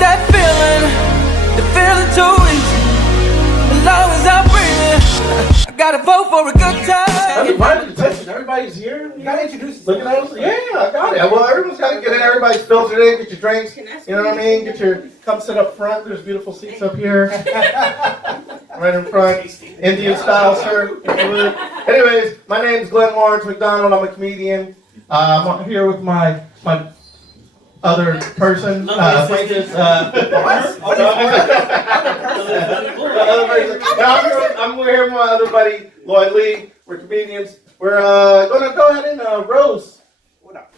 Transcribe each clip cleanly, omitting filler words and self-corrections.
that feeling, the feeling too easy. As long as I'm breathing, I gotta vote for a good time. Everybody's here. You gotta introduce yourself. Look at us. Yeah, I got it. Well, everyone's gotta get in. Everybody's filtered in. Get your drinks. You know what I mean? Come sit up front. There's beautiful seats up here. Right in front. Indian style, sir. Anyways, my name's Glenn Lawrence McDonald. I'm a comedian. I'm here with my other person, acquaintance. I'm here with my other buddy, Lloyd Lee. We're comedians. We're going to go ahead and roast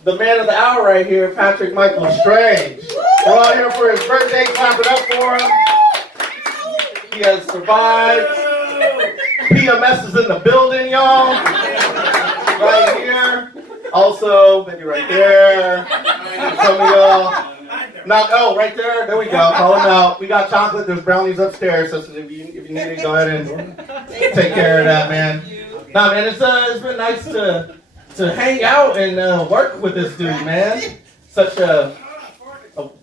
the man of the hour right here, Patrick Michael Strange. We're all here for his birthday. Clap it up for him. He has survived. PMS is in the building, y'all. Right here. Also, maybe right there. Some of y'all. Right there. There we go. Call him out. We got chocolate. There's brownies upstairs. So if you need it, go ahead and take care of that, man. Nah, man, it's been nice to hang out and work with this dude, man. Such a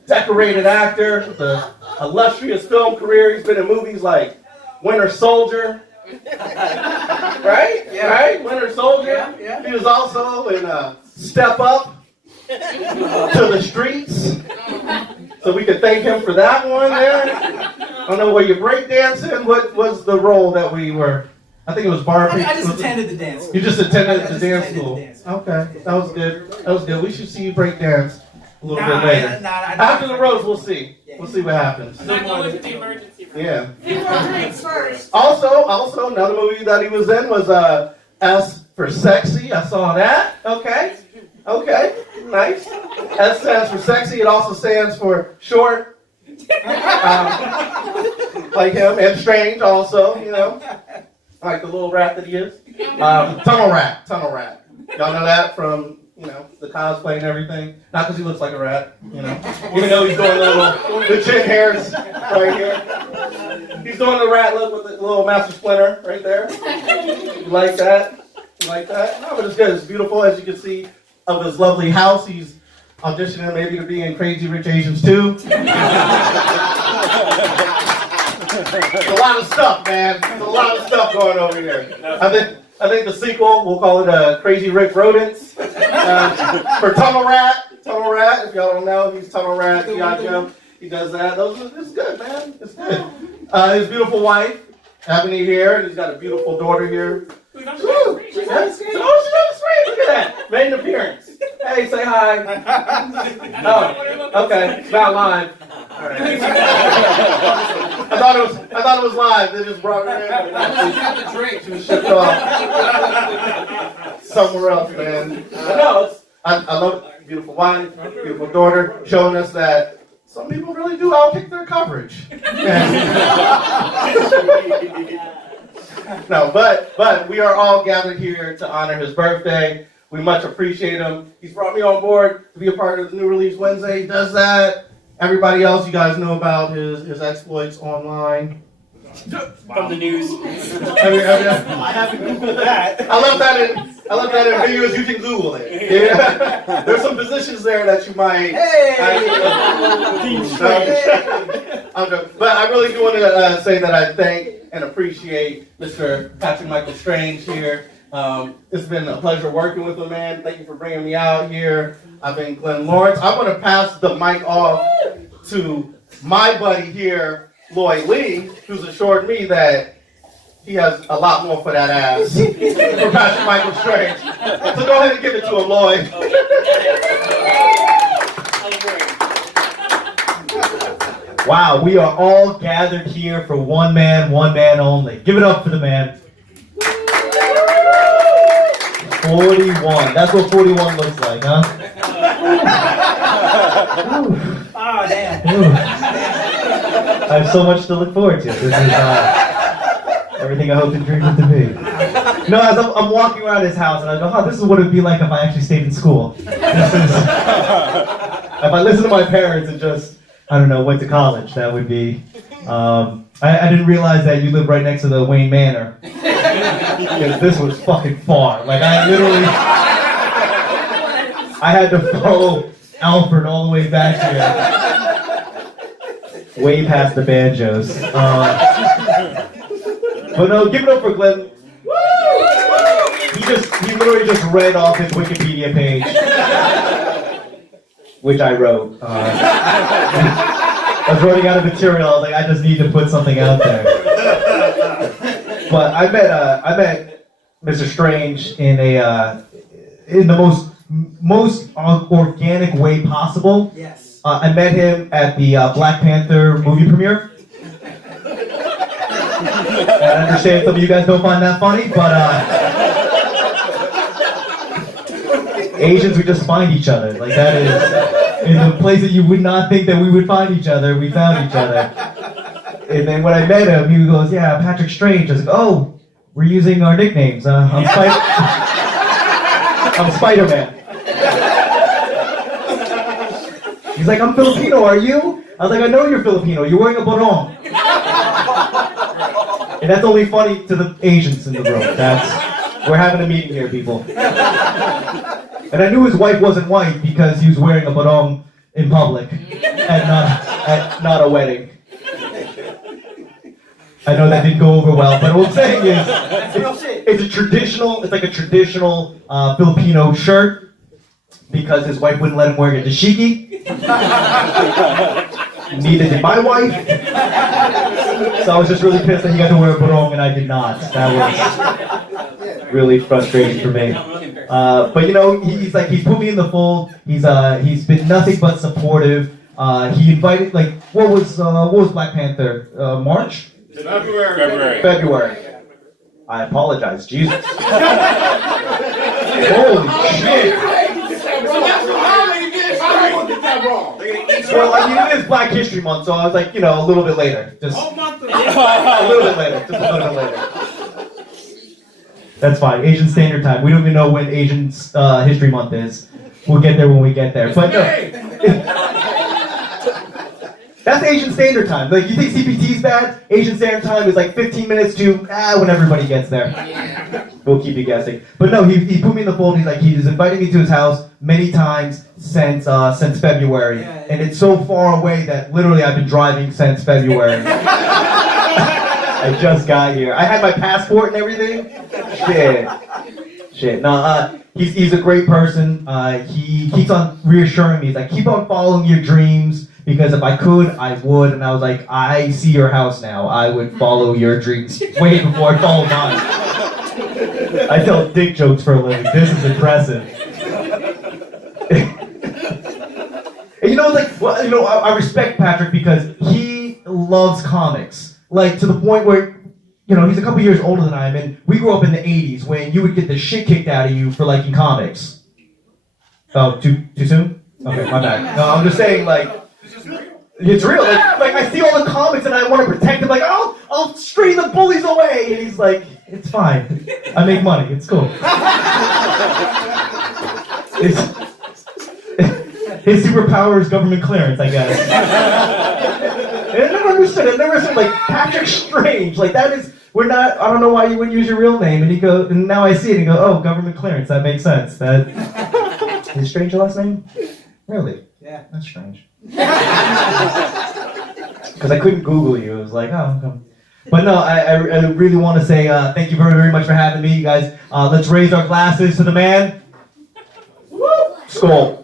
decorated actor with an illustrious film career. He's been in movies like Winter Soldier. Right? Yeah. Right? Winter Soldier. Yeah. He was also in Step Up to the Streets. So we could thank him for that one there. I don't know, were you breakdancing? What was the role that we were? I think it was Barbie. I just attended the dance school. You just attended the dance school. Okay, that was good. That was good. We should see you break dance a little bit later. After the roast, we'll see. We'll see what happens. Yeah. Also, another movie that he was in was S for Sexy. I saw that. Okay, nice. S stands for sexy. It also stands for short. Like him, and strange also, you know. Like the little rat that he is. Tunnel rat. Y'all know that from, the cosplay and everything. Not because he looks like a rat, Even though he's doing the chin hairs right here. He's doing the rat look with the little Master Splinter right there. You like that? No, but it's good. It's beautiful, as you can see, of his lovely house. He's auditioning maybe to be in Crazy Rich Asians 2. There's a lot of stuff, man. There's a lot of stuff going over here. I think the sequel, we'll call it Crazy Rich Rodents. For Tunnel Rat, if y'all don't know, he's Tunnel Rat, G.I. Joe. He does that. It's good, man. It's good. His beautiful wife, Ebony here, and he's got a beautiful daughter here. She's on the screen. Look at that. Made an appearance. Hey, say hi. Oh, okay. It's not live. All right. I thought it was live. They just brought her in. She got the drink. She was shipped off somewhere else, man. No, I love it. Beautiful wife, beautiful daughter, showing us that some people really do outkick their coverage. No, but we are all gathered here to honor his birthday. We much appreciate him. He's brought me on board to be a part of the New Release Wednesday. He does that. Everybody else, you guys know about his exploits online. From the news. I haven't Googled that. I left that in videos. You can Google it. Yeah. There's some positions there that you might. But I really do want to say that I thank and appreciate Mr. Patrick Michael Strange here. It's been a pleasure working with him, man. Thank you for bringing me out here. I've been Glenn Lawrence. I want to pass the mic off to my buddy here, Lloyd Lee, who's assured me that he has a lot more for that ass for Patrick Michael Strange. So go ahead and give it to him, Lloyd. Wow, we are all gathered here for one man only. Give it up for the man. 41. That's what 41 looks like, huh? Oh, damn. I have so much to look forward to. This is everything I hoped and dreamed it to be. No, as I'm walking around his house and I go, this is what it would be like if I actually stayed in school. If I listened to my parents and just, went to college, that would be... I didn't realize that you live right next to the Wayne Manor. Because this was fucking far. Like, I had to follow Alfred all the way back here. way past the banjos. But no, give it up for Glenn. He literally just read off his Wikipedia page, which I wrote. I was running out of material. I was like, I just need to put something out there. But I met Mr. Strange in the most organic way possible. Yes. I met him at the Black Panther movie premiere. And I understand some of you guys don't find that funny, but Asians, we just find each other. Like, that is, in the place that you would not think that we would find each other, we found each other. And then when I met him, he goes, yeah, Patrick Strange. I was like, oh, we're using our nicknames. I'm Spider-Man. He's like, I'm Filipino, are you? I was like, I know you're Filipino. You're wearing a barong. And that's only funny to the Asians in the room. We're having a meeting here, people. And I knew his wife wasn't white because he was wearing a barong in public at not a wedding. I know that didn't go over well, but what I'm saying is, it's like a traditional Filipino shirt because his wife wouldn't let him wear a dashiki. Neither did my wife. So I was just really pissed that he got to wear a barong and I did not. That was really frustrating for me. But you know, he's put me in the fold. He's been nothing but supportive. He invited, like, what was Black Panther? March? February. I apologize, Jesus. Holy shit. Well, I mean, it is Black History Month, so I was like, you know, a little bit later. Just a little bit later. That's fine. Asian Standard Time. We don't even know when Asian History Month is. We'll get there when we get there. But no. That's Asian Standard Time. Like, you think CPT is bad? Asian Standard Time is like 15 minutes to when everybody gets there. We'll keep you guessing. But no, he put me in the fold. He's invited me to his house many times since February. And it's so far away that literally I've been driving since February. I just got here. I had my passport and everything. Shit. No, he's a great person. He keeps on reassuring me. He's like, keep on following your dreams. Because if I could, I would. And I was like, I see your house now. I would follow your dreams way before I follow mine. I tell dick jokes for a living. This is impressive. And you know, like, well, you know, I respect Patrick because he loves comics. Like, to the point where, you know, he's a couple years older than I am, and we grew up in the 80s when you would get the shit kicked out of you for liking comics. Oh, too soon? Okay, my bad. No, I'm just saying, like, it's real. Like I see all the comics and I want to protect them. Like, I'll straighten the bullies away. And he's like, it's fine. I make money. It's cool. His superpower is government clearance, I guess. And I never understood. Like, Patrick Strange. Like, that is. I don't know why you wouldn't use your real name. And now I see it and go, oh, government clearance. That makes sense. Is Strange your last name? Really? Yeah. That's strange. Because I couldn't Google you. It was like, oh, okay. But no, I really want to say thank you very, very much for having me, you guys. Let's raise our glasses to the man. Skull.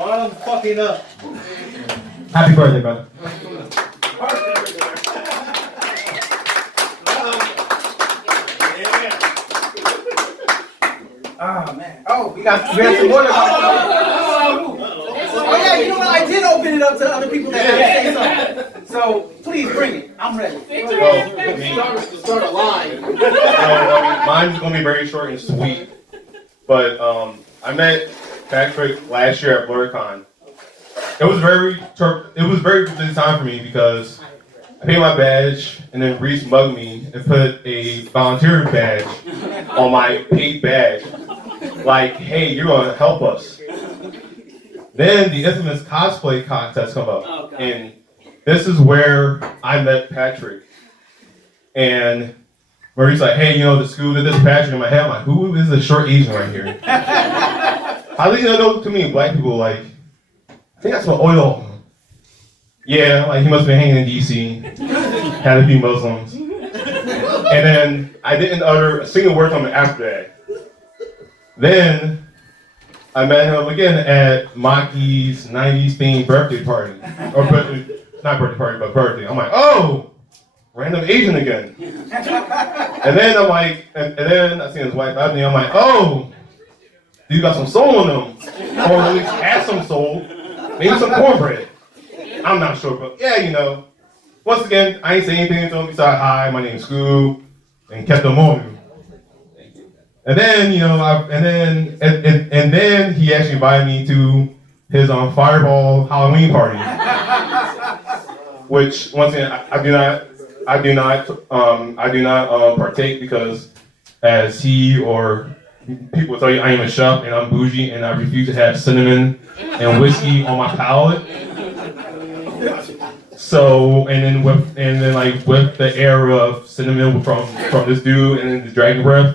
I'm fucking up. Happy birthday, brother. Oh, man. Oh, We got some more. oh, yeah, you know what? I did open it up to other people that have to say something. So, please bring it. I'm ready. Start a line. Mine's gonna be very short and sweet. But I met Patrick last year at BlurCon. It was very good time for me because I paid my badge and then Reese mugged me and put a volunteer badge on my paid badge. Like, hey, you're gonna help us. Then the infamous cosplay contest come up, and this is where I met Patrick. And Marie's like, hey, you know, the school did this Patrick. In my head, I'm like, who is the short Asian right here? How do you know to me, black people, like, think I smell oil. Yeah, like he must have been hanging in DC. Had a few Muslims. And then I didn't utter a single word from him after that. Then I met him again at Maki's 90s themed birthday party. Or not birthday party, but birthday. I'm like, oh, random Asian again. And then I'm like, and then I see his wife out there. I'm like, oh, you got some soul in them. Or at least have some soul. Maybe some cornbread. I'm not sure, but yeah, you know. Once again, I ain't say anything to him besides, hi, my name's Scoob, and kept him moving. And then, you know, and then he actually invited me to his Fireball Halloween party, which once again I do not partake because, as he or people tell you, I am a chef and I'm bougie and I refuse to have cinnamon and whiskey on my palate. So and then with the air of cinnamon from this dude and then the dragon breath,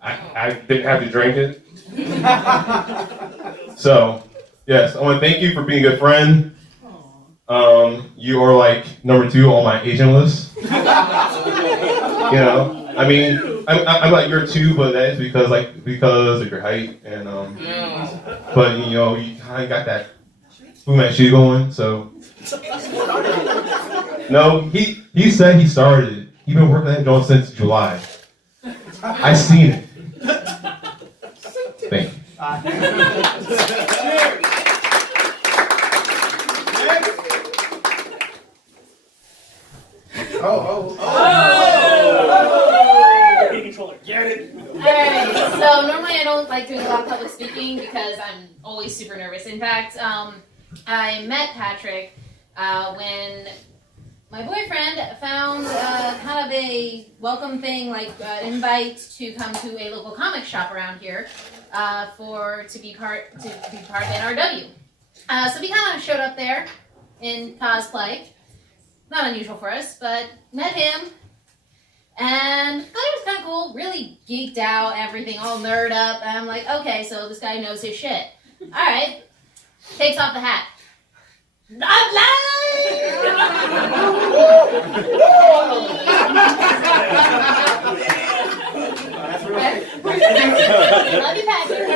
I didn't have to drink it. So yes, I want to thank you for being a good friend. You are like number 2 on my Asian list. You know, I mean, I'm like you're 2, but that is because of your height and but you know you kind of got that Fu Manchu going, so. No, he said he started. He's been working that joint since July. I seen it. Thank you. Get it? Alright, so normally I don't like doing a lot of public speaking because I'm always super nervous. In fact, I met Patrick when my boyfriend found kind of a welcome thing, like an invite to come to a local comic shop around here to be part of NRW. So we kind of showed up there in cosplay. Not unusual for us, but met him. And thought it was kind of cool, really geeked out, everything, all nerd up. And I'm like, okay, so this guy knows his shit. All right, takes off the hat. I'm lying! Love you, Patrick.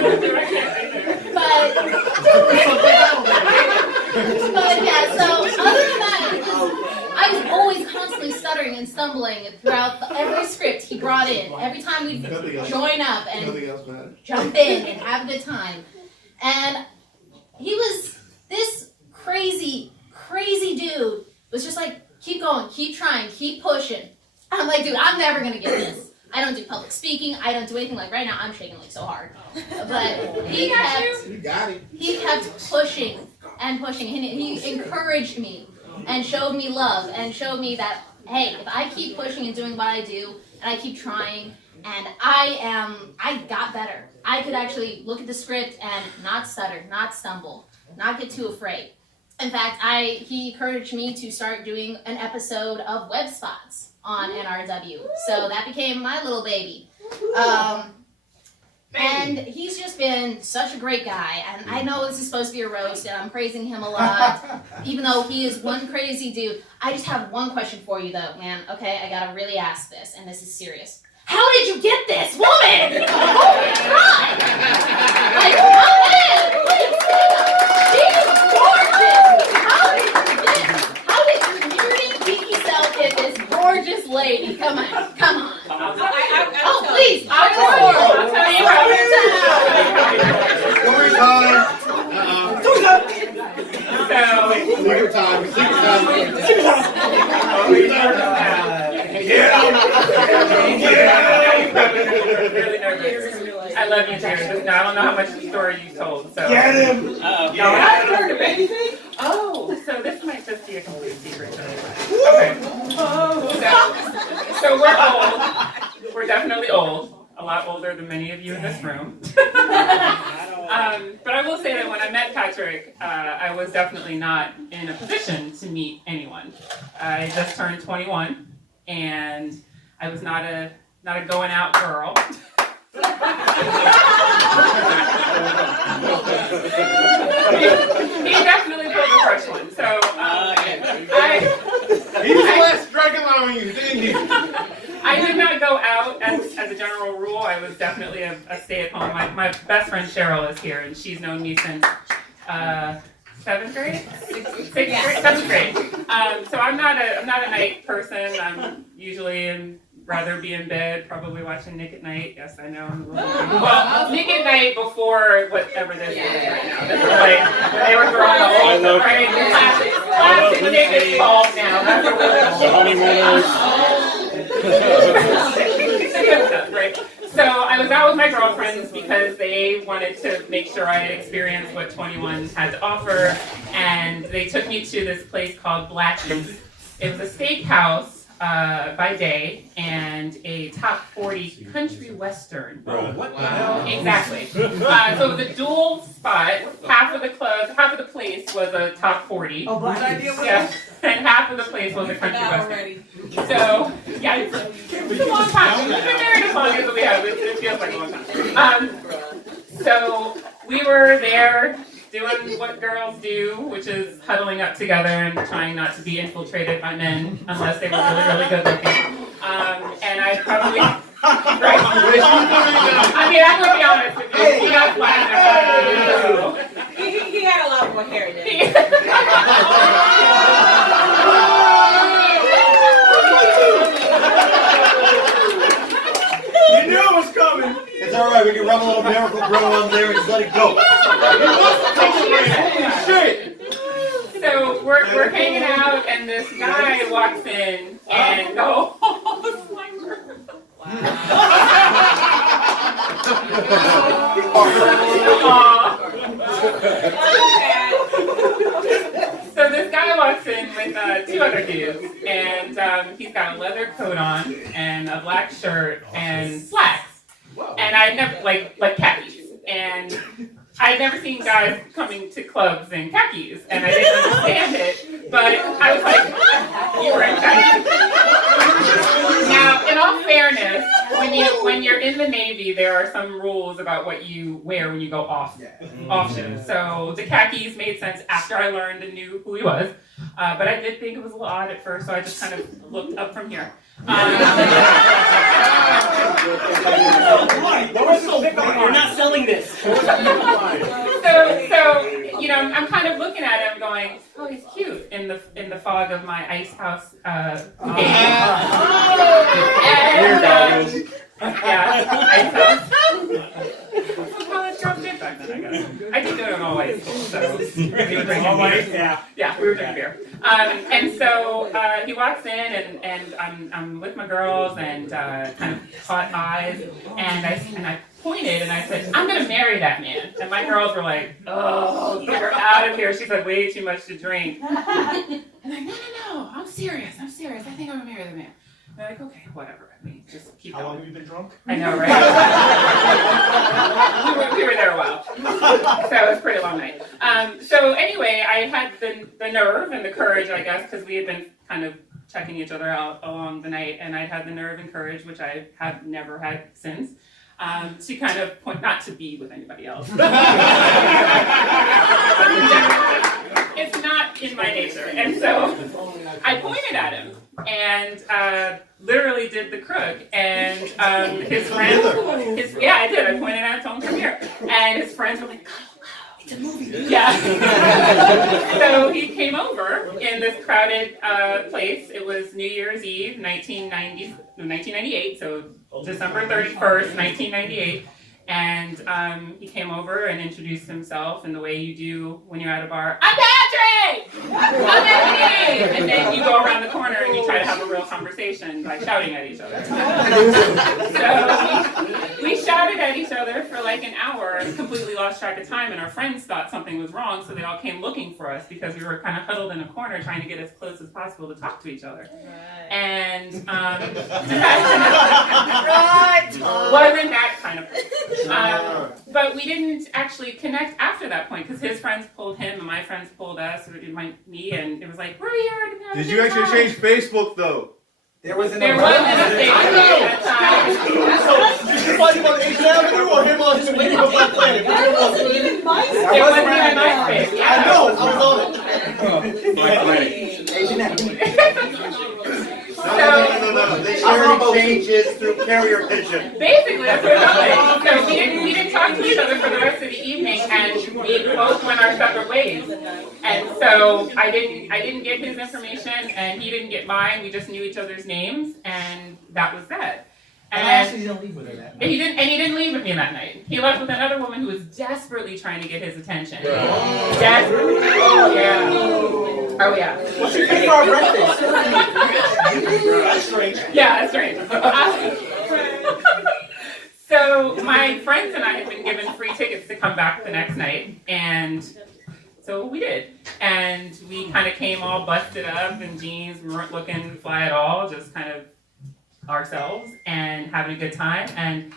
But yeah, so other than that, I was always constantly stuttering and stumbling throughout every script he brought in. Every time we'd join up and jump in and have a good time. And he was this crazy dude, was just like, keep going, keep trying, keep pushing. I'm like, dude, I'm never gonna get this. I don't do public speaking, I don't do anything like right now, I'm shaking like so hard. But he kept pushing and pushing. He encouraged me and showed me love and showed me that, hey, if I keep pushing and doing what I do, and I keep trying, and I got better. I could actually look at the script and not stutter, not stumble, not get too afraid. In fact, he encouraged me to start doing an episode of Web Spots on NRW. So that became my little baby. And he's just been such a great guy. And I know this is supposed to be a roast, and I'm praising him a lot, even though he is one crazy dude. I just have one question for you, though, man. Okay, I gotta really ask this, and this is serious. How did you get this woman? Oh my God! Like, how did? She's gorgeous! How did your nerdy, geeky self get this gorgeous lady? Come on. Oh, please! I'll tell you I love you, Jared. Now, I don't know how much story you told. So. Get him! No, I haven't heard of anything. Oh, so this might just be a complete secret. Okay. So we're old. We're definitely old. A lot older than many of you in this room. But I will say that when I met Patrick, I was definitely not in a position to meet anyone. I just turned 21, and I was not a going out girl. He definitely definitely a stay-at-home. My best friend Cheryl is here, and she's known me since 7th grade, 6th grade, 7th grade. So I'm not a night person. I'm usually rather be in bed, probably watching Nick at Night. Yes, I know. I'm a little well, Nick at Night before whatever this is right now. This is like when they were throwing the old right, classic Nick is called now. That's what we're right. So I was out with my girlfriends because they wanted to make sure I experienced what 21 had to offer, and they took me to this place called Blackie's. It was a steakhouse by day and a top 40 country western. Bro, what the hell? Exactly. So it was a dual spot. Half of the place was a top 40. Oh, Black idea. Yeah, and half of the place was a country western. So, yeah, it's a long time. We've been married as long as we have. It feels like a long time. So we were there doing what girls do, which is huddling up together and trying not to be infiltrated by men unless they were really, really good looking. And I probably, right? I mean, I'm gonna be honest with you. He got flat. He had a lot more hair than You knew it was coming. It's all right. We can rub a little Miracle Grow on there and just let it go. So we're hanging out, and this guy walks in, and So this guy walks in with two other dudes, and he's got a leather coat on and a black shirt and slacks. And I'd never like khakis, and I'd never seen guys coming to clubs in khakis, and I didn't understand it. But I was like, "You were in khakis." Now, in all fairness, when you're in the Navy, there are some rules about what you wear when you go off shift. So the khakis made sense after I learned and knew who he was. But I did think it was a little odd at first, so I just kind of looked up from here. You're not selling this. So you know, I'm kind of looking at him, going, "Oh, he's cute." In the fog of my ice house game. Yeah, ice house. College girls did back then, I guess. I did go to an all-white school, so we were drinking beer. Yeah, we were drinking beer. And so he walks in, and I'm with my girls, and kind of caught eyes, and I pointed, and I said, "I'm gonna marry that man." And my girls were like, "Oh, get her out of here. She's had way too much to drink." And I'm like, "No, I'm serious. I think I'm gonna marry the man." And they're like, "Okay, whatever. I mean, just keep going." How long have you been drunk? I know, right? we were there a while. So it was a pretty long night. So anyway, I had the nerve and the courage, I guess, because we had been kind of checking each other out along the night, and I had the nerve and courage, which I have never had since, to kind of point, not to be with anybody else. It's not in my nature. And so I pointed at him and literally did the crook. And his friends, yeah, I did. I pointed at him, told him, "Come here." And his friends were like, "Go, it's a movie." Yeah. So he came over in this crowded place. It was New Year's Eve, 1998. So December 31st, 1998. And he came over and introduced himself in the way you do when you're at a bar. "I'm Patrick! I'm Patrick!" And then you go around the corner and you try to have a real conversation by shouting at each other. So we shouted at each other for like an hour and completely lost track of time, and our friends thought something was wrong, so they all came looking for us because we were kind of huddled in a corner trying to get as close as possible to talk to each other. And wasn't that kind of but we didn't actually connect after that point because his friends pulled him and my friends pulled us, me, and it was like, "We're here." Did you actually change Facebook though? There wasn't a Facebook at that time. Did you find him on 8th Avenue or him on his way to Black Planet? That wasn't even MySpace. It wasn't even MySpace. Yeah. I know, I was on it. Asian Avenue. No. No, they share exchanges through carrier pigeon. Basically, that's what happened. So we didn't talk to each other for the rest of the evening, and we both went our separate ways. And so I didn't get his information, and he didn't get mine. We just knew each other's names, and that was that. And he didn't leave with her that night. he didn't leave with me that night. He left with another woman who was desperately trying to get his attention. Desperately. Yeah. Oh yeah. What's your name for our breakfast? That's strange. Yeah, that's right. So my friends and I had been given free tickets to come back the next night, and so we did. And we kind of came all busted up in jeans. We weren't looking fly at all, just kind of ourselves and having a good time. And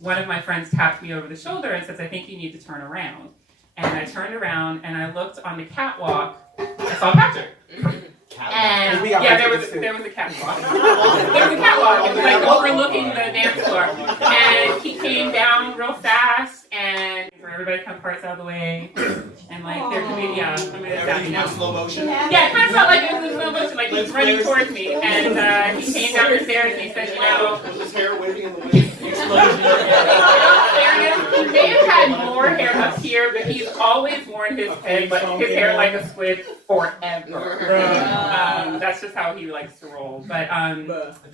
one of my friends tapped me over the shoulder and says, "I think you need to turn around." And I turned around and I looked on the catwalk. I saw Patrick. And yeah, there was a catwalk. There was a catwalk. It was like overlooking the dance floor. And he came down real fast, and for everybody to come parts out of the way. And like there could be, yeah, I mean, it's happening now. Slow motion. Yeah, it kind of felt like it was in slow motion, like he was running towards me. And he came down the stairs and he said, "You know, His hair waving in the wind. in fairness, he may have had more hair up here, but he's always worn his head, his hair like a squid forever. That's just how he likes to roll. But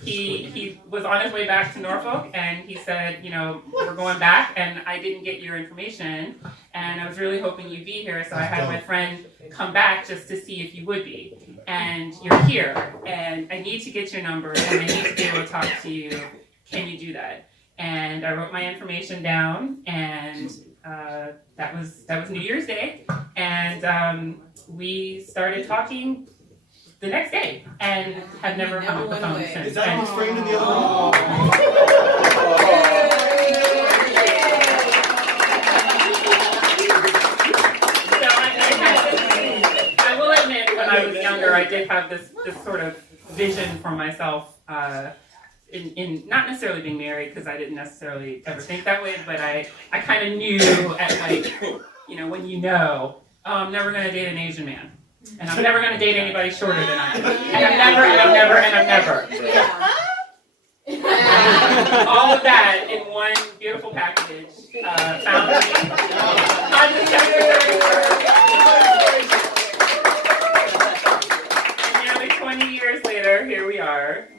he was on his way back to Norfolk, and he said, you know, we're going back, and I didn't get your information, and I was really hoping you'd be here, so I had my friend come back just to see if you would be. And you're here, and I need to get your number, and I need to be able to talk to you. Can you do that?" And I wrote my information down, and that was New Year's Day, and we started talking the next day, and have never hung up the phone since. Is that And- who's framed in the other I will admit, when I was younger, I did have this sort of vision for myself in not necessarily being married, because I didn't necessarily ever think that way, but I kind of knew at like, you know, when you know, oh, I'm never going to date an Asian man. And I'm never going to date anybody shorter than I am. And I'm never, and I'm never, and I'm never. All of that in one beautiful package found me on December 31st. And nearly 20 years later, here we are.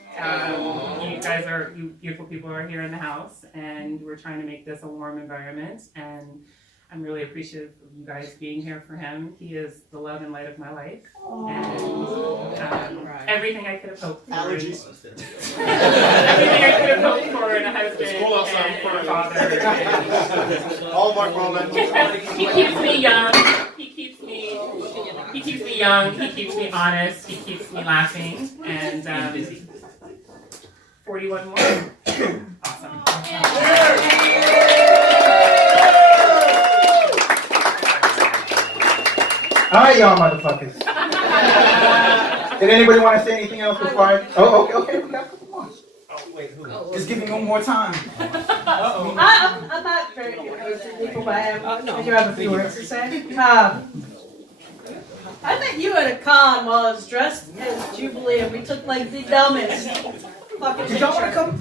You beautiful people are here in the house, and we're trying to make this a warm environment. And I'm really appreciative of you guys being here for him. He is the love and light of my life, and everything I could have hoped for. allergies? Everything I could have hoped for in a husband and a father. All Mark Roman. He keeps me young. He keeps me young. He keeps me honest. He keeps me laughing. And 41 more. Awesome. All right, y'all motherfuckers. Did anybody want to say anything else before I? Oh, okay. We got a couple more. Wait, who? Just give me one more time. I'm not very good at people, but I do have a few words to say. I met you at a con while I was dressed as Jubilee, and we took like the dumbest fucking Did y'all want to come?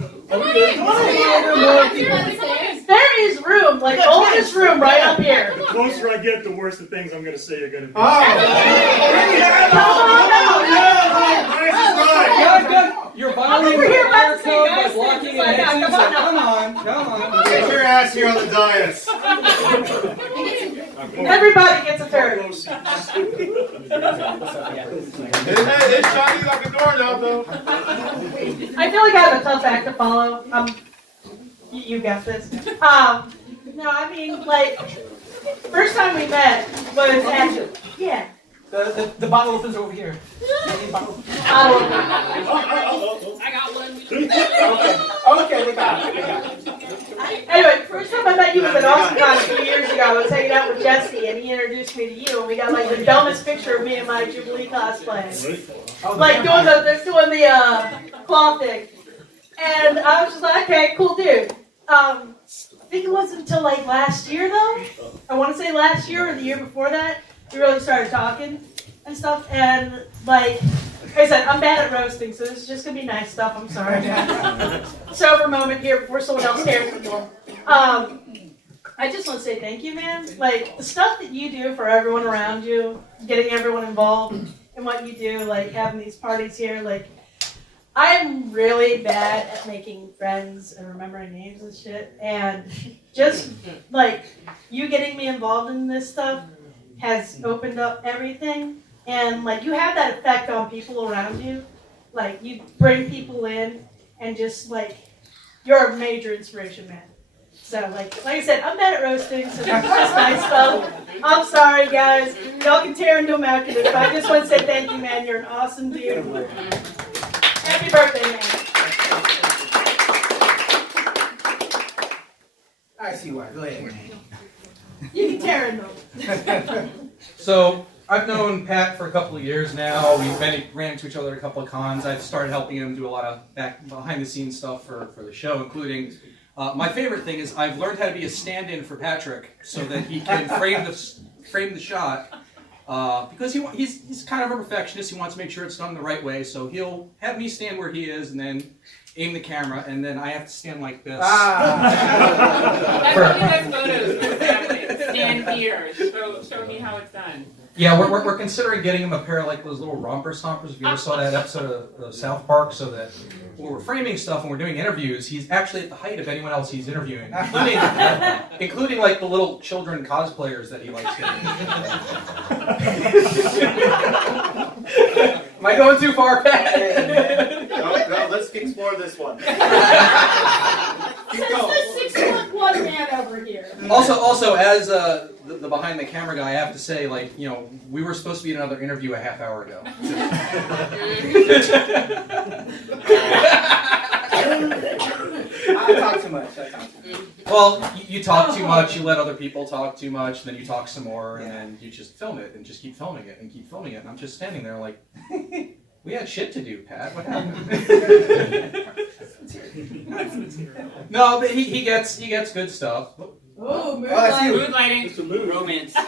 There is room, like all this room right up here. The closer I get, the worse the things I'm going to say are going to be. You're violating the fire code by blocking it. Come on. Get your ass here on the dais. Everybody gets a turn. It's shiny like a doorknob, though. I feel like I have a tough act to follow. You got this. No, I mean, like, first time we met was at, yeah. The bottle opens over here. I got one. Okay, we got it. Anyway, first time I met you was at AwesomeCon a few years ago. I was hanging out with Jesse, and he introduced me to you, and we got like the dumbest picture of me in my Jubilee cosplay, like doing the claw thing. And I was just like, okay, cool dude. I think it wasn't until like last year though. I want to say last year or the year before that we really started talking. and stuff, and like I said, I'm bad at roasting, so this is just gonna be nice stuff. I'm sorry, guys. Sober moment here before someone else tears the door. I just want to say thank you, man. Like the stuff that you do for everyone around you, getting everyone involved in what you do, like having these parties here, like. I'm really bad at making friends and remembering names and shit, and just like you getting me involved in this stuff has opened up everything, and like you have that effect on people around you, like you bring people in, and just like you're a major inspiration, man. So like I said, I'm bad at roasting, so this is just nice stuff. I'm sorry, guys. Y'all can tear into them after this, but I just want to say thank you, man. You're an awesome dude. Happy birthday, man. I see why. Go ahead. You can tear into them. So I've known Pat for a couple of years now. We've ran into each other at a couple of cons. I've started helping him do a lot of behind the scenes stuff for the show, including my favorite thing is I've learned how to be a stand-in for Patrick so that he can frame the shot. Because he's kind of a perfectionist, he wants to make sure it's done the right way, so he'll have me stand where he is and then aim the camera, and then I have to stand like this. That's why we have photos for family. Stand here. Show me how it's done. Yeah, we're considering getting him a pair of like those little romper stompers. If you ever saw that episode of South Park, so that when we're framing stuff and we're doing interviews, he's actually at the height of anyone else he's interviewing, including like the little children cosplayers that he likes getting. Am I going too far, Pat? No, let's explore this one. Keep going. This 6'1" man over here. Also, as the behind the camera guy, I have to say, like, you know, we were supposed to be in another interview a half hour ago. I talk too much. Well, you talk too much, you let other people talk too much, then you talk some more, and then you just film it and just keep filming it and keep filming it. And I'm just standing there like, we had shit to do, Pat. What happened? No, but he gets good stuff. Oh, mood Mood lighting. It's a mood. Romance. My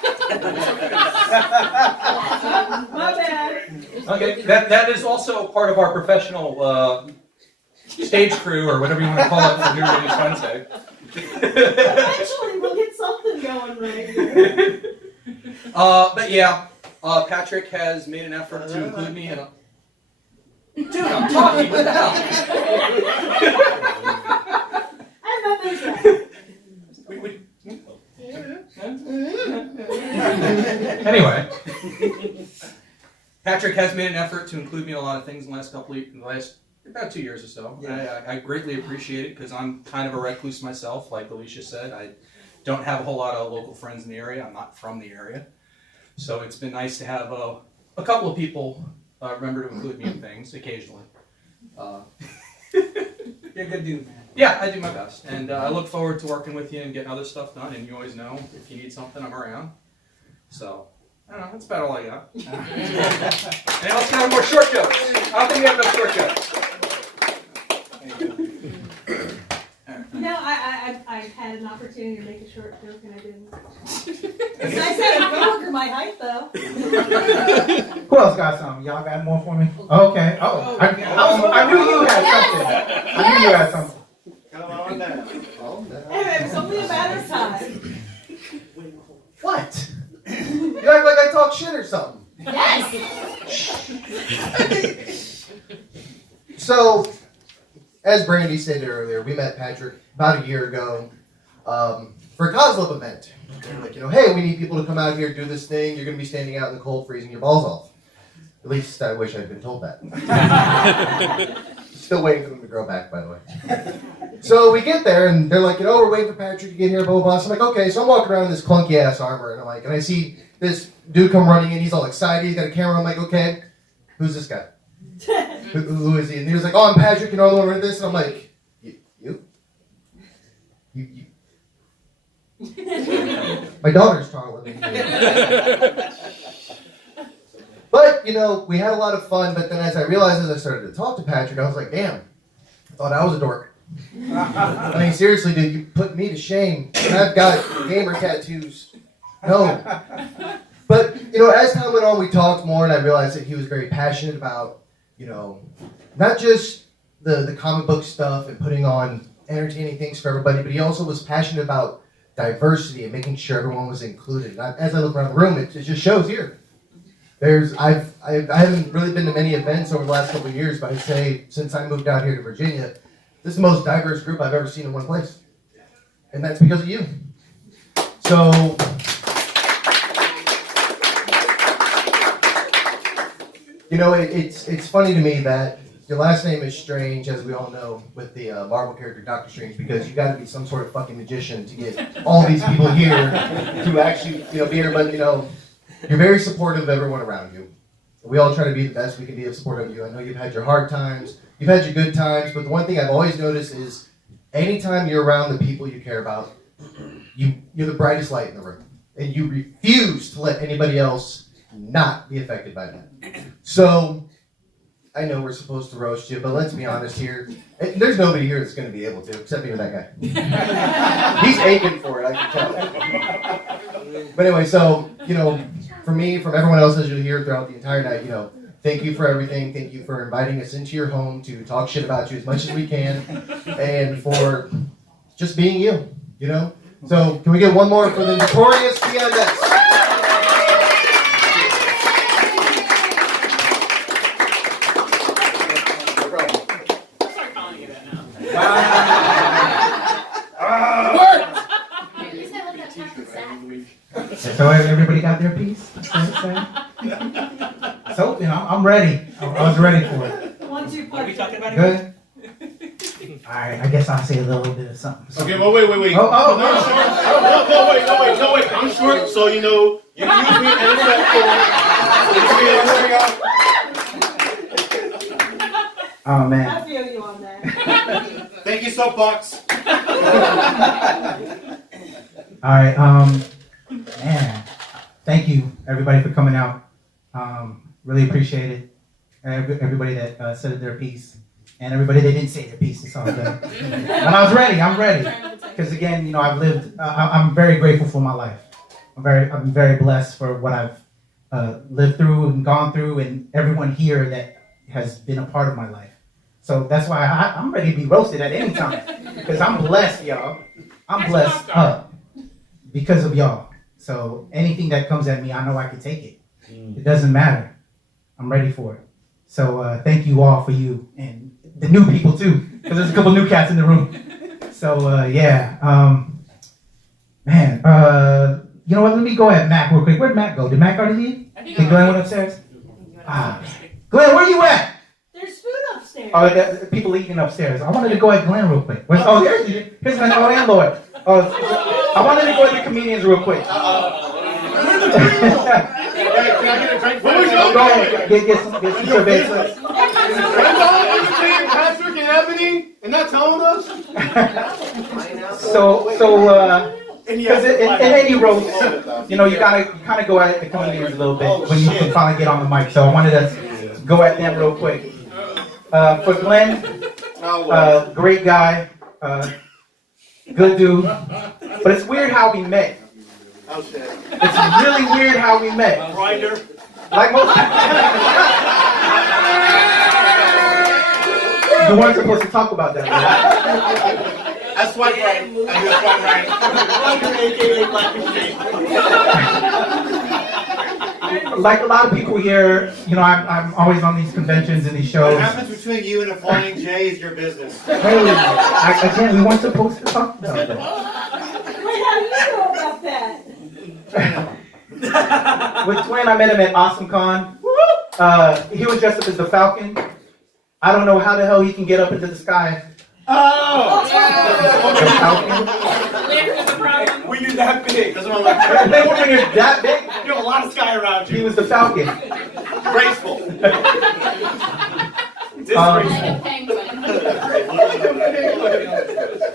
bad. Okay, that is also part of our professional stage crew, or whatever you want to call it, for New Release Wednesday. Eventually, we'll get something going right here. But yeah, Patrick has made an effort to include me in a... Dude, I'm talking, what the hell? And then there's that. Anyway, Patrick has made an effort to include me in a lot of things in the last about 2 years or so. Yeah. I greatly appreciate it because I'm kind of a recluse myself, like Alicia said. I don't have a whole lot of local friends in the area. I'm not from the area. So it's been nice to have a couple of people remember to include me in things occasionally. You're a good dude, man. Yeah, I do my best. And I look forward to working with you and getting other stuff done. And you always know if you need something, I'm around. So, I don't know, that's about all I got. Anyone else got any more short jokes? I don't think we have enough short jokes. You know, I had an opportunity to make a short joke and I didn't. It's nice having a coworker my height, though. Who else got something? Y'all got more for me? Okay. Oh, I knew you had something. I knew you had something. Come on now. Anyway, it was only a matter of time. What? You act like I talk shit or something. Yes! So, as Brandy said earlier, we met Patrick about a year ago for a Kozlov event. They're like, hey, we need people to come out here, do this thing. You're going to be standing out in the cold, freezing your balls off. At least I wish I'd been told that. Still waiting for them to grow back, by the way. So we get there, and they're like, we're waiting for Patrick to get here, blah, blah, blah. So I'm like, okay. So I'm walking around in this clunky-ass armor, and I see this dude come running in. He's all excited. He's got a camera. I'm like, okay, who's this guy? Who is he? And he was like, I'm Patrick, the one with this. And I'm like, you? My daughter's taller than you. But, we had a lot of fun. But then as I realized, as I started to talk to Patrick, I was like, damn, I thought I was a dork. I mean, seriously, dude, you put me to shame. I've got gamer tattoos. No. But you know, as time went on, we talked more, and I realized that he was very passionate about, you know, not just the comic book stuff and putting on entertaining things for everybody, but he also was passionate about diversity and making sure everyone was included. And as I look around the room, it just shows here. I haven't really been to many events over the last couple of years, but I'd say since I moved out here to Virginia, this is the most diverse group I've ever seen in one place. And that's because of you. So, you know, it's funny to me that your last name is Strange, as we all know, with the Marvel character Doctor Strange, because you got to be some sort of fucking magician to get all these people here to actually, you know, be here. But, you know, you're very supportive of everyone around you. We all try to be the best we can be of support of you. I know you've had your hard times, you've had your good times, but the one thing I've always noticed is anytime you're around the people you care about, you're the brightest light in the room. And you refuse to let anybody else not be affected by that. So, I know we're supposed to roast you, but let's be honest here. There's nobody here that's going to be able to, except maybe that guy. He's aching for it, I can tell. But anyway, so, you know, for me, from everyone else as you're here throughout the entire night, you know, thank you for everything. Thank you for inviting us into your home to talk shit about you as much as we can. And for just being you, you know? So, can we get one more for the notorious PMS? So everybody got their piece? So, you know, I'm ready. I was ready for it. 1, 2, What are we talking about? Good? Alright, I guess I'll say a little bit of something. Okay, well, wait. Oh. No, wait. I'm short, so you know, you can use me as a Oh, man. I feel you on that. Thank you, Soapbox. Alright, man, thank you everybody for coming out. Really appreciate it. Everybody that said their piece, and everybody that didn't say their piece, it's all good. And I'm ready. Because again, you know, I'm very grateful for my life. I'm very blessed for what I've lived through and gone through, and everyone here that has been a part of my life. So that's why I'm ready to be roasted at any time. Because I'm blessed, y'all. I'm blessed because of y'all. So anything that comes at me, I know I can take it. It doesn't matter. I'm ready for it. So thank you all for you and the new people too, because there's a couple new cats in the room. So yeah, man. You know what? Let me go at Mac real quick. Where'd Mac go? Did Mac already leave? Did Glenn went upstairs? Glenn, where you at? There's food upstairs. Oh, people eating upstairs. I wanted to go at Glenn real quick. Here's my landlord. I wanted to go at the comedians real quick. Can I get a drink? Go ahead, get some cerveza. Patrick and Ebony, and not telling us? Because in any roast, you know, you kind of go at the comedians a little bit when you can finally get on the mic. So I wanted to go at them real quick. For Glenn, great guy, good dude. But it's weird how we met. It's really weird how we met. Like most you weren't supposed to talk about that, right? That's swipe right. Like a lot of people here, you know, I'm always on these conventions and these shows. What happens between you and a flying J is your business. Hey, again, we weren't supposed to talk about that. Wait, how do you know about that? With Twin, I met him at AwesomeCon. He was dressed up as the Falcon. I don't know how the hell he can get up into the sky. Oh! The Falcon. We did that big. When you're that big, You have a lot of sky around he you. was the Falcon. Graceful.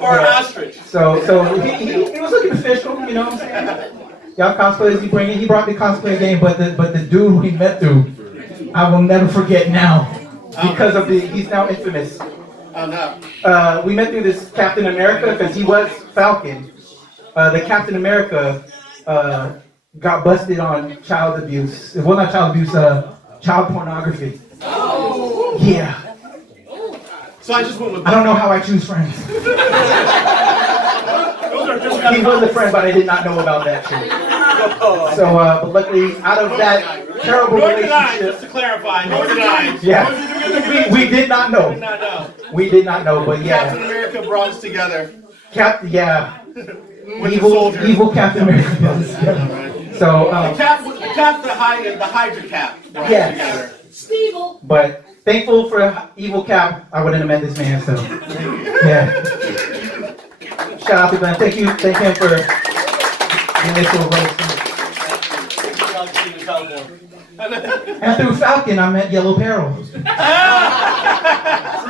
Or an ostrich. So he was looking official, you know what I'm saying? Y'all cosplayers, he brought the cosplay game, but the dude we met through, I will never forget now. Because of he's now infamous. Oh no. We met through this Captain America, because he was Falcon. The Captain America got busted on child abuse. Well, not child abuse, child pornography. Oh. Yeah. So I just went with. I don't know how I choose friends. Those are just He was a friend, but I did not know about that shit. So, but luckily, out of that terrible Nor did I, relationship, just to clarify. Nor did I. yeah, we did not know. Did not know. We did not know, but Captain yeah, America brought us together. yeah, With the soldier. evil Captain America. So, The Hydra cap. brought us Yes. together. Stevel. but thankful for evil Cap, I wouldn't have met this man. So, yeah. Shout out to Glenn. Thank him for the initial roast. And through Falcon, I met Yellow Peril. True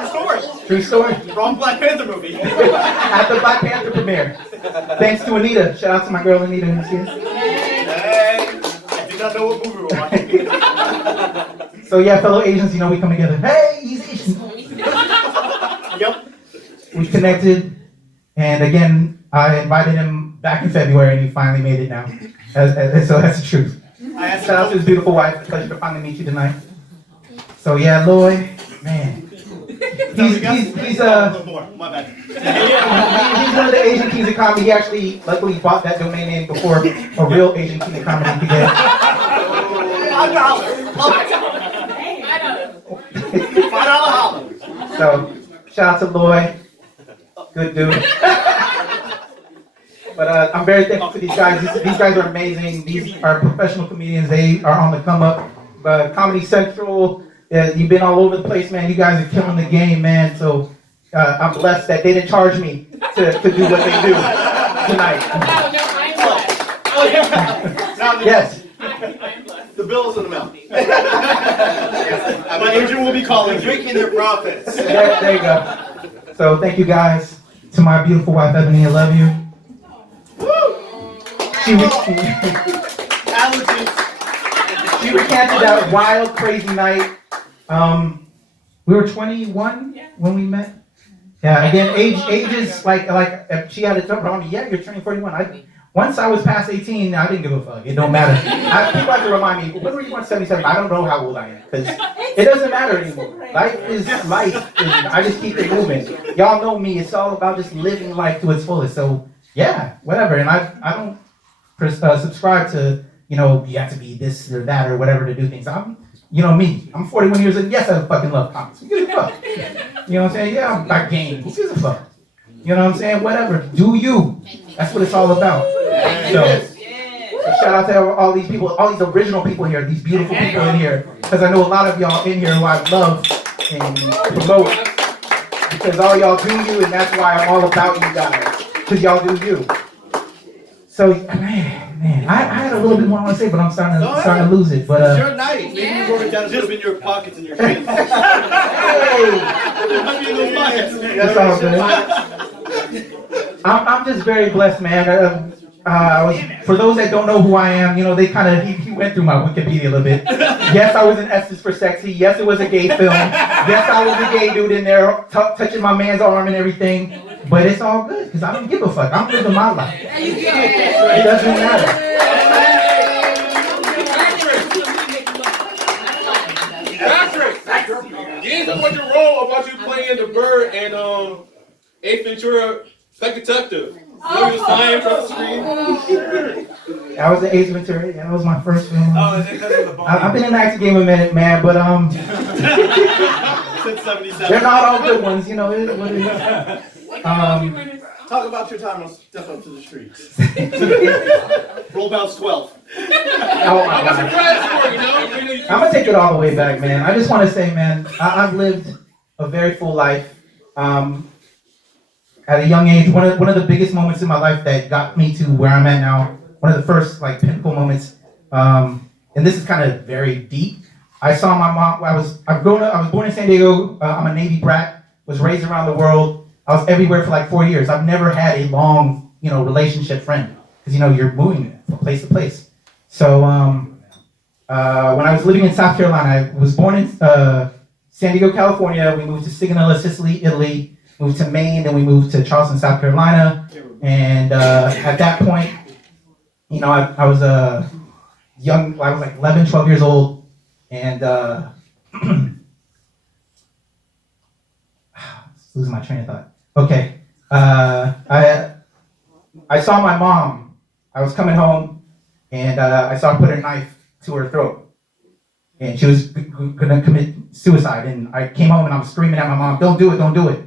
story. True story. Wrong Black Panther movie. At the Black Panther premiere. Thanks to Anita. Shout out to my girl Anita who's here. Hey, I did not know what movie we were watching. So yeah, fellow Asians, you know we come together. Hey, he's Asian. Yep. We connected, and again, I invited him back in February, and he finally made it now. So that's the truth. Shout out to his beautiful wife. Pleasure to finally meet you tonight. So yeah, Lloyd, man. He's more. My bad. he's one of the Asian kings of comedy. He actually, luckily, bought that domain name before a real Asian king of comedy could get it. $5 So, shout out to Lloyd. Good dude. But I'm very thankful for these guys. These guys are amazing. These are professional comedians. They are on the come up. Comedy Central, you've been all over the place, man. You guys are killing the game, man. So I'm blessed that they didn't charge me to do what they do tonight. Yes. The bill's in the mail. My agent will be calling. Drinking their profits. There you go. So thank you guys. To my beautiful wife, Ebony, I love you. She recanted that wild, crazy night. We were 21 when we met. Yeah, again, age is like she had to jump on me. Yeah, you're turning 41. Once I was past 18, I didn't give a fuck. It don't matter. People have to remind me, when were you born? 77? I don't know how old I am because it doesn't matter anymore. Life is life, and I just keep it moving. Y'all know me. It's all about just living life to its fullest. So yeah, whatever. And I don't subscribe to, you have to be this or that or whatever to do things. I'm me. I'm 41 years old. Yes, I fucking love comics. Who gives a fuck? You know what I'm saying? Yeah, I'm back game. Who gives a fuck? You know what I'm saying? Whatever. Do you. That's what it's all about. So shout out to all these people, all these original people here, these beautiful people in here. Because I know a lot of y'all in here who I love and promote. Because all y'all do you, and that's why I'm all about you guys. Because y'all do you. So, man, I had a little bit more I want to say, but I'm starting to lose it. But it's your night. Maybe you wrote it down just in your pockets and your face. Hey! That's all good. I'm just very blessed, man. For those that don't know who I am, they he went through my Wikipedia a little bit. Yes, I was in Essence for Sexy. Yes, it was a gay film. Yes, I was a gay dude in there touching my man's arm and everything. But it's all good because I don't give a fuck. I'm living my life. It doesn't matter. Patrick, get into what your role about you playing the bird and Ace Ventura Detective. I was in Ace Ventura. That was my first film. I've been in the acting game a minute, man, but they're not all good ones, It is what it is. Talk about your time on Step Up to the Streets. Roll bounce 12. Oh my God. I'm gonna take it all the way back, man. I just want to say, man, I've lived a very full life. At a young age, one of the biggest moments in my life that got me to where I'm at now, one of the first pinnacle moments, and this is kind of very deep. I saw my mom. I was born in San Diego. I'm a Navy brat. Was raised around the world. I was everywhere for 4 years. I've never had a long, relationship friend because you're moving from place to place. So when I was living in South Carolina, I was born in San Diego, California. We moved to Sigonella, Sicily, Italy. Moved to Maine, then we moved to Charleston, South Carolina. And at that point, you know, I was young. I was like 11, 12 years old, and losing my train of thought. Okay, I saw my mom. I was coming home, and I saw her put a knife to her throat, and she was gonna commit suicide. And I came home and I was screaming at my mom, "Don't do it! Don't do it!"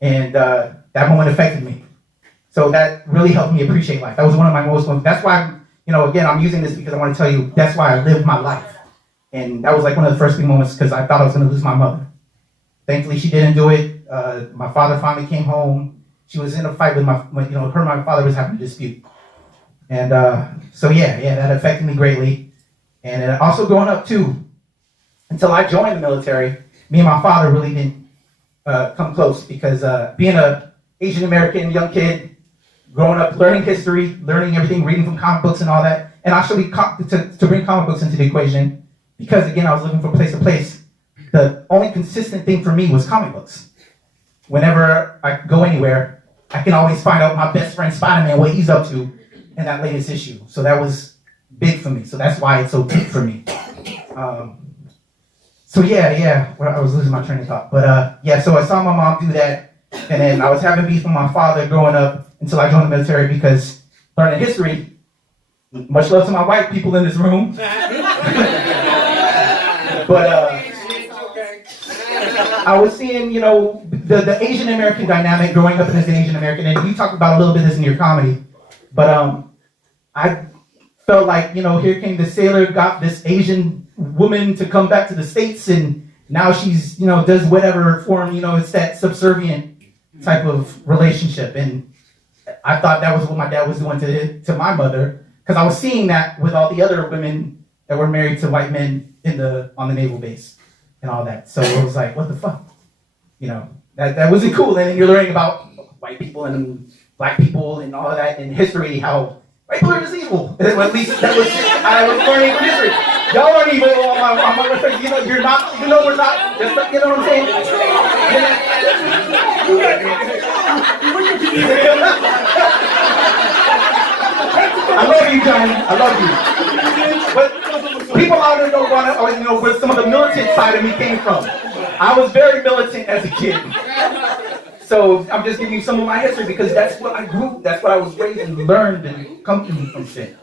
And that moment affected me. So that really helped me appreciate life. That was one of my most. That's why, you know, again, I'm using this because I want to tell you that's why I lived my life. And that was like one of the first big moments because I thought I was going to lose my mother. Thankfully, she didn't do it. My father finally came home. She was in a fight with her and my father was having a dispute. And so yeah, that affected me greatly. And also growing up too, until I joined the military, me and my father really didn't come close because being a Asian American young kid, growing up, learning history, learning everything, reading from comic books and all that, and actually to bring comic books into the equation, because again, I was living from place to place, the only consistent thing for me was comic books. Whenever I go anywhere, I can always find out my best friend Spider-Man, what he's up to in that latest issue. So that was big for me. So that's why it's so deep for me. So yeah, well, I was losing my train of thought. But so I saw my mom do that, and then I was having beef with my father growing up until I joined the military because learning history, much love to my white people in this room. But I was seeing, you know, the Asian American dynamic growing up as an Asian American, and you talked about a little bit of this in your comedy, but I felt like, you know, here came the sailor, got this Asian woman to come back to the States, and now she's, you know, does whatever for him, you know, it's that subservient type of relationship. And I thought that was what my dad was doing to my mother, because I was seeing that with all the other women that were married to white men on the naval base and all that. So it was like, what the fuck? You know, that wasn't cool. And then you're learning about white people and black people and all of that in history, how white people are just evil. At least that was I was learning from history. Y'all aren't evil. You know, you're not. You know, we're not. Just, you know what I'm saying? I love you, Johnny. I love you. But people out there don't want to, you know, where some of the militant side of me came from. I was very militant as a kid. So I'm just giving you some of my history because that's what I grew, that's what I was raised and learned and come to me from shit.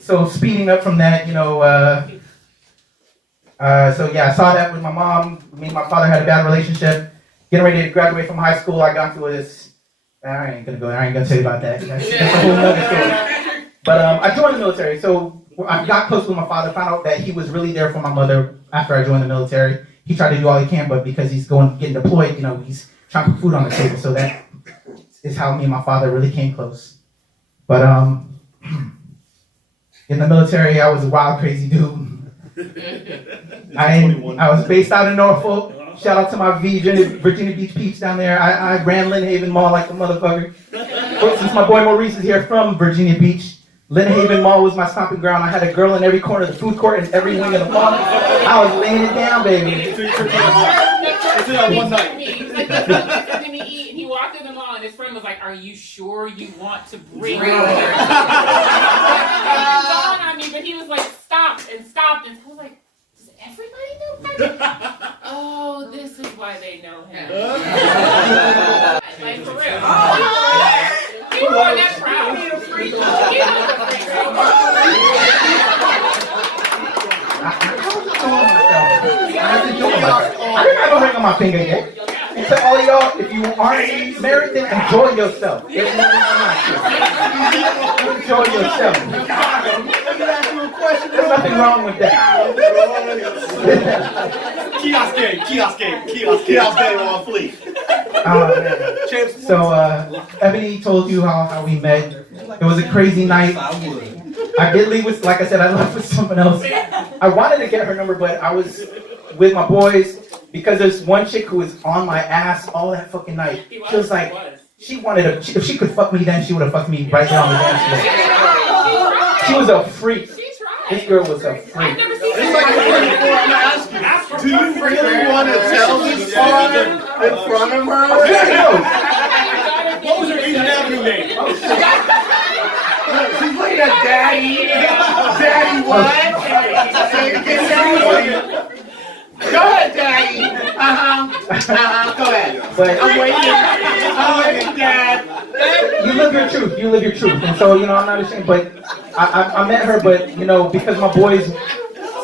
So speeding up from that, you know, so yeah, I saw that with my mom. Me and my father had a bad relationship. Getting ready to graduate from high school, I got into this. I ain't gonna tell you about that. That's a whole other story. But I joined the military, so I got close with my father. Found out that he was really there for my mother after I joined the military. He tried to do all he can, but because he's getting deployed, you know, he's trying to put food on the table. So that is how me and my father really came close. But in the military, I was a wild, crazy dude. I was based out in Norfolk. Shout out to my Virginia Beach peeps down there. I ran Lynn Haven Mall like a motherfucker. Since my boy Maurice is here from Virginia Beach, Lynn Haven Mall was my stomping ground. I had a girl in every corner of the food court and every wing of the mall. I was laying it down, baby. One night. He walked in the mall and his friend was like, "Are you sure you want to bring her?" Dawned on me, but he was like, stopped. And I was like, does everybody know Patrick? Oh, this is why they know him. Like, for real. He wore that proud. He was a freak. I didn't have a ring on my finger yet. And to all y'all, if you aren't married, then enjoy yourself. Enjoy yourself. There's nothing wrong with that. Kiosk game on fleek. So Ebony told you how we met. It was a crazy night. I did leave with, like I said, I left with someone else. I wanted to get her number, but I was with my boys because there's one chick who was on my ass all that fucking night. She was like, she wanted if she could fuck me then, she would have fucked me right there on the dance floor. She was a freak. This girl was a freak. Do you really want to tell this story in front of her? What was her Asian Avenue name? She's looking at Daddy. Daddy what? Say it again, Daddy. Go ahead, Daddy. Go ahead. But I'm waiting. I'm waiting, Dad. you live your truth. You live your truth. And so, you know, I'm not ashamed. But I met her, but, you know, because my boys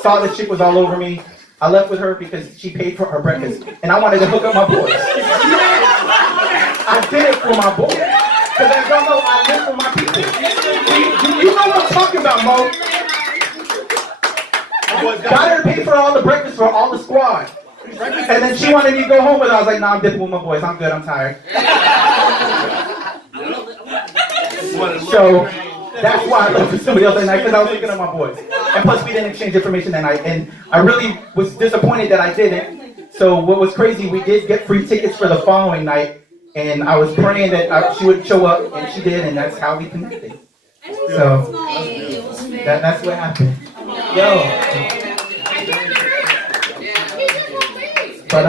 saw the chick was all over me, I left with her because she paid for her breakfast. And I wanted to hook up my boys. I did it for my boys. Because as y'all know, I live for my people. You know what I'm talking about, Mo. Got her to pay for all the breakfast for all the squad. And then she wanted me to go home with her. I was like, nah, I'm dipping with my boys. I'm good. I'm tired. So that's why I left with somebody else that night, because I was thinking of my boys. And plus, we didn't exchange information that night. And I really was disappointed that I didn't. So what was crazy, we did get free tickets for the following night. And I was praying that she would show up, and she did, and that's how we connected. So that's what happened. Yo. But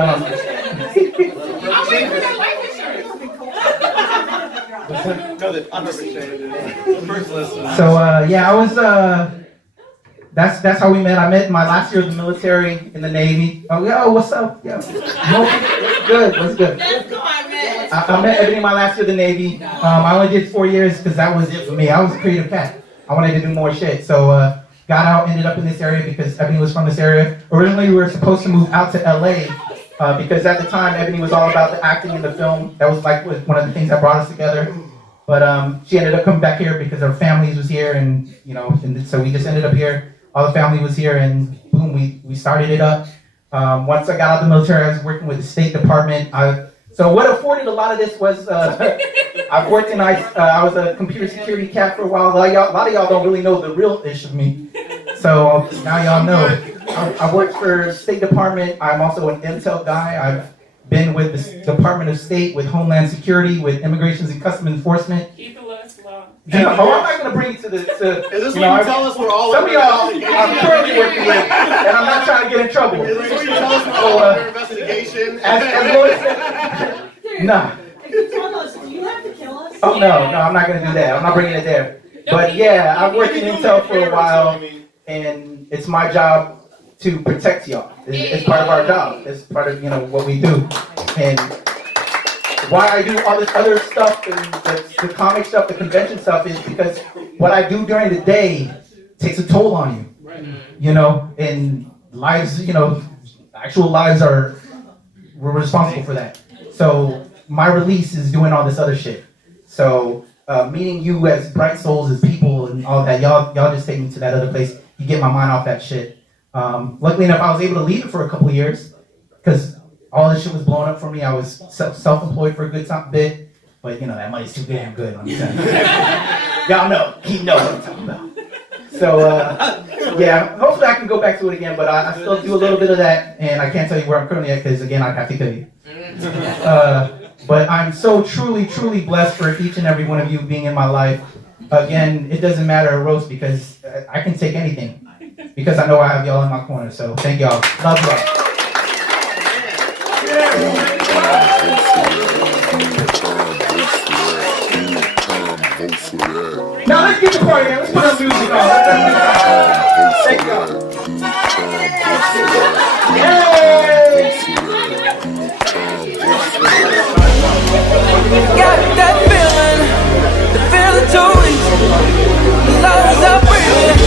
so yeah, I was that's how we met. I met my last year of the military in the Navy. Oh yeah, what's up? Yeah, what's good? What's good? I met Ebony my last year of the Navy. I only did 4 years because that was it for me. I was a creative cat. I wanted to do more shit. So got out, ended up in this area because Ebony was from this area. Originally, we were supposed to move out to LA because at the time, Ebony was all about the acting in the film. That was like one of the things that brought us together. But she ended up coming back here because her family was here, and you know, and so we just ended up here. All the family was here, and boom, we started it up. Once I got out of the military, I was working with the State Department. So what afforded a lot of this was I've worked in I was a computer security cat for a while. A lot of y'all don't really know the real ish of me. So now y'all know. I worked for State Department. I'm also an intel guy. I've been with the Department of State, with Homeland Security, with Immigrations and Customs Enforcement. Keep the list long. I'm not going to bring it to the. Is this what you tell us we're all some of y'all I'm currently working with, and I'm not trying to get in trouble. Is this what you tell us we're all under investigation? As Lloyd said, nah. If you tell us, do you have to kill us? Oh no, I'm not going to do that. I'm not bringing it there. But yeah, I've worked in intel for a while, and it's my job to protect y'all. It's part of our job. It's part of, you know, what we do. And why I do all this other stuff, and the comic stuff, the convention stuff, is because what I do during the day takes a toll on you. You know, and lives, you know, actual lives we're responsible for that. So my release is doing all this other shit. So meeting you as bright souls, as people, and all that, y'all just take me to that other place. You get my mind off that shit. Luckily enough, I was able to leave it for a couple of years because all this shit was blowing up for me. I was self-employed for a good bit, but you know, that money's too damn good. Let me tell you. Y'all know, he knows what I'm talking about. So yeah, hopefully I can go back to it again, but I still do a little bit of that, and I can't tell you where I'm currently at because again, I have to kill you. But I'm so truly, truly blessed for each and every one of you being in my life. Again, it doesn't matter a roast because I can take anything because I know I have y'all in my corner. So thank y'all. Love y'all. Now let's get the party, man. Let's put some music on. Thank y'all. Got that feeling, the feeling too easy. The love is up breathing.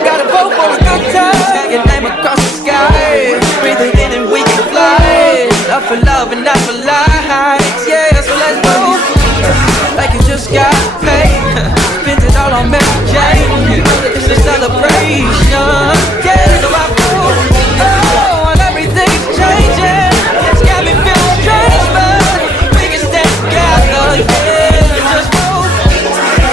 Gotta vote for a good time. Got your name across the sky. Breathing in and we can fly. Love for love and not for lies. Yeah, so let's go. Like you just got paid. Spent it all on Mary Jane. It's a celebration. Yeah, so I feel. Oh, and everything's changing. It's got me feeling strange, but we can stand together. Yeah, just move.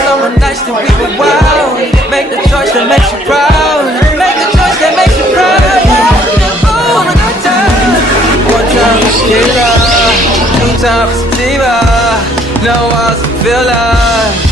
Summer nights that we were wild. Make the choice that makes you proud. Make the choice that makes you proud. Yeah, just move a good time. One time for tequila, two times for sativa. No one's feel like